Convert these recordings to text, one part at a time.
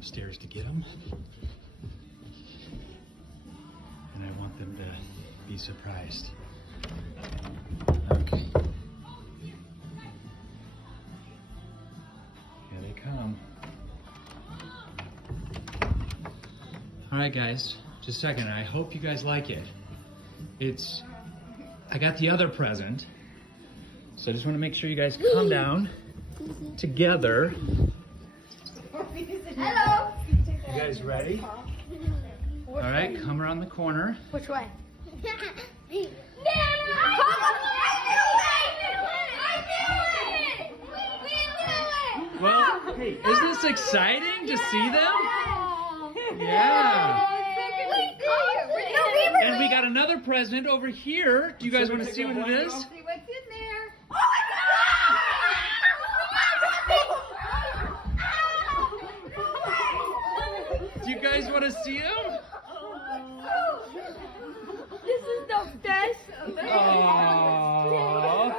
upstairs to get them. And I want them to be surprised. Okay. Here they come. All right, guys, just a second. I hope you guys like it. I got the other present. So I just want to make sure you guys come down together. Hello. You guys ready? All right, come around the corner. Which way? Well, hey, isn't this exciting to see them? Yeah. And we got another present over here. Do you guys want to see what it is? See what's in there. Do you guys want to see them? This is the best. Aww.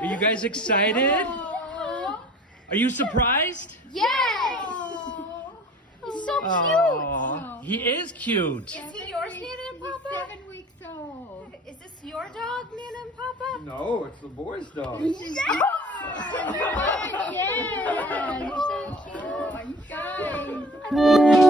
Are you guys excited? Are you surprised? Yes. He's so Aww. He is cute. Is he yours, Nana and Papa? He's 7 weeks old. Is this your dog, Nana and Papa? No, it's the boy's dog. Yes. Yeah. You're so cute. You guys.